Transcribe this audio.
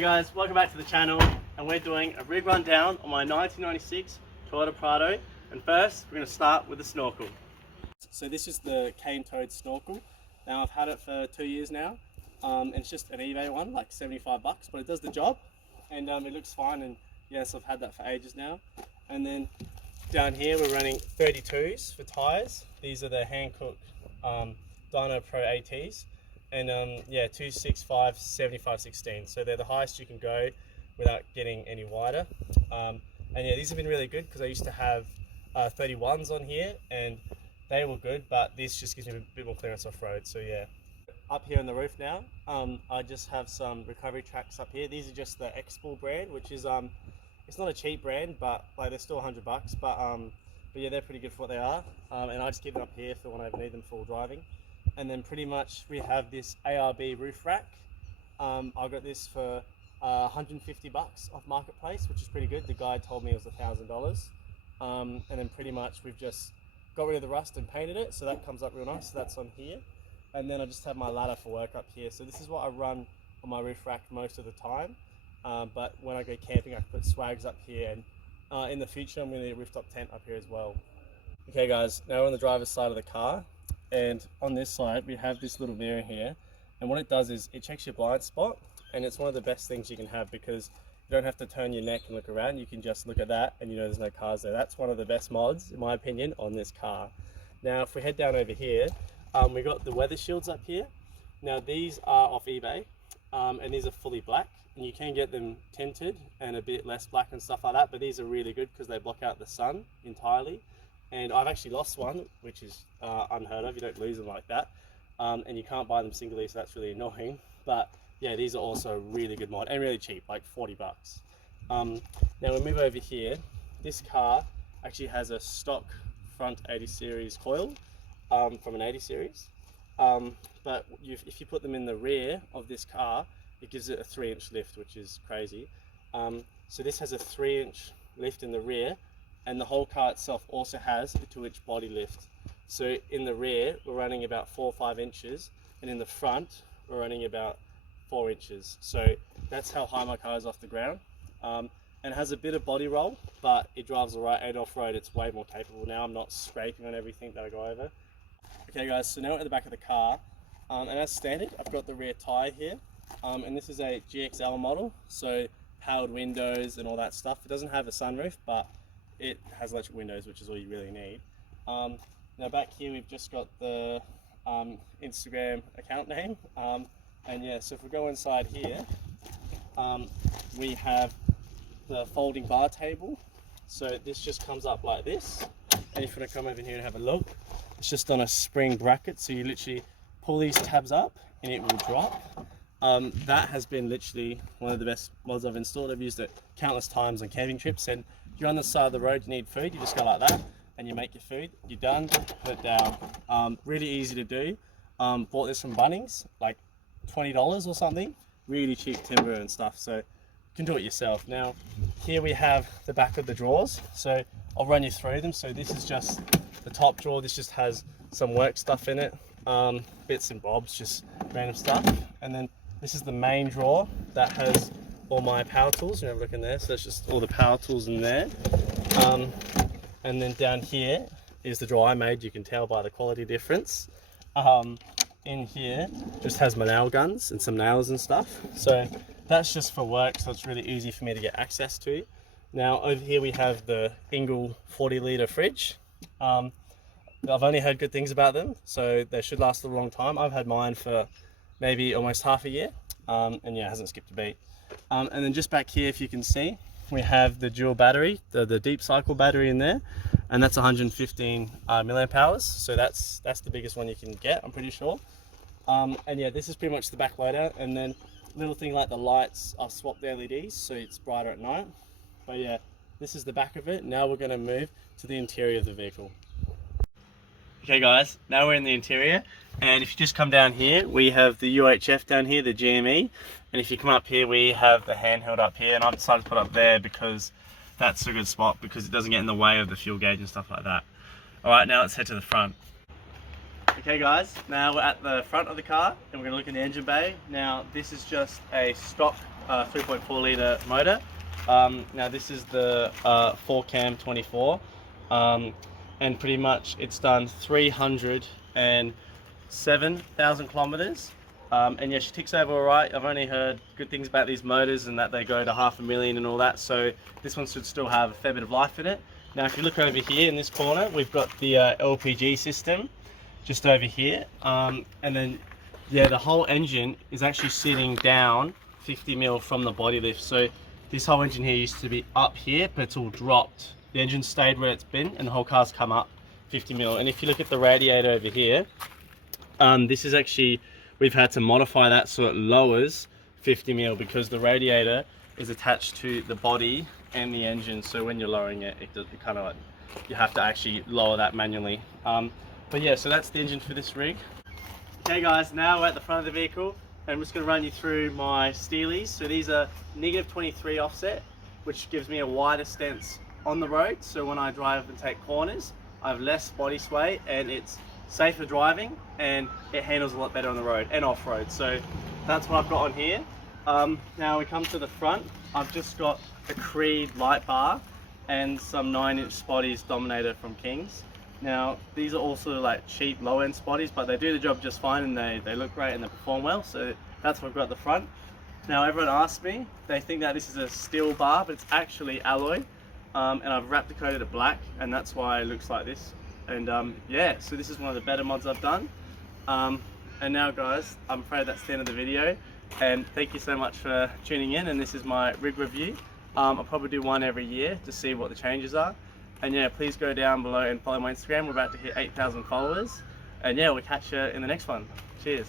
Hey guys, welcome back to the channel, and we're doing a rig rundown on my 1996 Toyota Prado. And first, we're going to start with the Snorkel. So this is the cane-toed Snorkel. Now I've had it for 2 years now, and it's just an eBay one, like 75 bucks, but it does the job, and it looks fine. And yes, I've had that for ages now. And then down here we're running 32s for tyres. These are the hand-cooked Dyno Pro ATs. And yeah, 265 75 16, so they're the highest you can go without getting any wider. And yeah, these have been really good because I used to have 31s on here and they were good, but this just gives me a bit more clearance off road. So yeah, up here on the roof now, I just have some recovery tracks up here. These are just the X-Bull brand, which is it's not a cheap brand, but like they're still 100 bucks, but yeah, they're pretty good for what they are. And I just keep it up here for when I need them for driving. And then pretty much we have this ARB roof rack. I got this for 150 bucks off Marketplace, which is pretty good. The guy told me it was $1,000. And then pretty much we've just got rid of the rust and painted it, so that comes up real nice. So that's on here. And then I just have my ladder for work up here. So this is what I run on my roof rack most of the time. But when I go camping, I can put swags up here, and in the future I'm going to need a rooftop tent up here as well. Okay guys, now we're on the driver's side of the car. And on this side we have this little mirror here, and what it does is it checks your blind spot, and it's one of the best things you can have because you don't have to turn your neck and look around. You can just look at that and you know there's no cars there. That's one of the best mods in my opinion on this car. Now if we head down over here, we got the weather shields up here. Now these are off eBay, and these are fully black, and you can get them tinted and a bit less black and stuff like that, but these are really good because they block out the sun entirely. And I've actually lost one, which is unheard of. You don't lose them like that. And you can't buy them singly, so that's really annoying. But yeah, these are also a really good mod and really cheap, like 40 bucks. Now we move over here. This car actually has a stock front 80 series coil from an 80 series. But if you put them in the rear of this car, it gives it a 3-inch lift, which is crazy. So this has a 3-inch lift in the rear, and the whole car itself also has a 2-inch body lift. So in the rear we're running about 4 or 5 inches, and in the front we're running about 4 inches. So that's how high my car is off the ground. And it has a bit of body roll, but it drives alright, and off-road it's way more capable now. I'm not scraping on everything that I go over. Okay guys, so now we're at the back of the car, and as standard I've got the rear tyre here, and this is a GXL model, so powered windows and all that stuff. It doesn't have a sunroof, but it has electric windows, which is all you really need. Now back here we've just got the Instagram account name, and yeah, so if we go inside here, we have the folding bar table. So this just comes up like this, and if you want to come over here and have a look, it's just on a spring bracket, so you literally pull these tabs up and it will drop. That has been literally one of the best mods I've installed. I've used it countless times on camping trips, and you're on the side of the road, you need food, you just go like that and you make your food. You're done, put it down. Really easy to do. Bought this from Bunnings, like $20 or something. Really cheap timber and stuff, so you can do it yourself. Now here we have the back of the drawers, so I'll run you through them. So this is just the top drawer. This just has some work stuff in it, bits and bobs, just random stuff. And then this is the main drawer that has all my power tools. You have a look in there, so that's just all the power tools in there. And then down here is the drawer I made. You can tell by the quality difference. In here just has my nail guns and some nails and stuff. So that's just for work, so it's really easy for me to get access to. Now over here we have the Ingle 40-litre fridge. I've only heard good things about them, so they should last a long time. I've had mine for maybe almost half a year, and yeah, it hasn't skipped a beat. And then just back here, if you can see, we have the dual battery, the deep cycle battery in there, and that's 115 milliamp hours. So that's the biggest one you can get, I'm pretty sure. And yeah, this is pretty much the back loadout. And then little thing like the lights, I've swapped the LEDs so it's brighter at night. But yeah, this is the back of it. Now we're going to move to the interior of the vehicle. Okay guys, now we're in the interior, and if you just come down here, we have the UHF down here, the GME, and if you come up here, we have the handheld up here, and I've decided to put up there because that's a good spot because it doesn't get in the way of the fuel gauge and stuff like that. Alright, now let's head to the front. Okay guys, now we're at the front of the car, and we're going to look in the engine bay. Now this is just a stock 3.4 litre motor. Now this is the 4 cam 24, and pretty much it's done 307,000 kilometers. And yeah, she ticks over all right. I've only heard good things about these motors and that they go to 500,000 and all that, so this one should still have a fair bit of life in it. Now if you look over here in this corner, we've got the LPG system just over here, and then yeah, the whole engine is actually sitting down 50 mil from the body lift. So this whole engine here used to be up here, but it's all dropped. The engine stayed where it's been and the whole car's come up 50 mil. And if you look at the radiator over here, this is actually, we've had to modify that so it lowers 50 mil because the radiator is attached to the body and the engine. So when you're lowering it, it kind of like, you have to actually lower that manually. But yeah, so that's the engine for this rig. Okay guys, now we're at the front of the vehicle and I'm just going to run you through my steelies. So these are -23 offset, which gives me a wider stance on the road. So when I drive and take corners, I have less body sway and it's safer driving and it handles a lot better on the road and off-road. So that's what I've got on here. Now we come to the front. I've just got a Creed light bar and some 9-inch spotties Dominator from Kings. Now these are also like cheap low-end spotties, but they do the job just fine and they look great and they perform well. So that's what I've got at the front. Now everyone asks me, they think that this is a steel bar, but it's actually alloy, and I've wrapped coated it black, and that's why it looks like this. And yeah, so this is one of the better mods I've done. And now guys, I'm afraid that's the end of the video, and thank you so much for tuning in. And this is my rig review. I'll probably do one every year to see what the changes are. And yeah, please go down below and follow my Instagram. We're about to hit 8,000 followers. And yeah, we'll catch you in the next one. Cheers.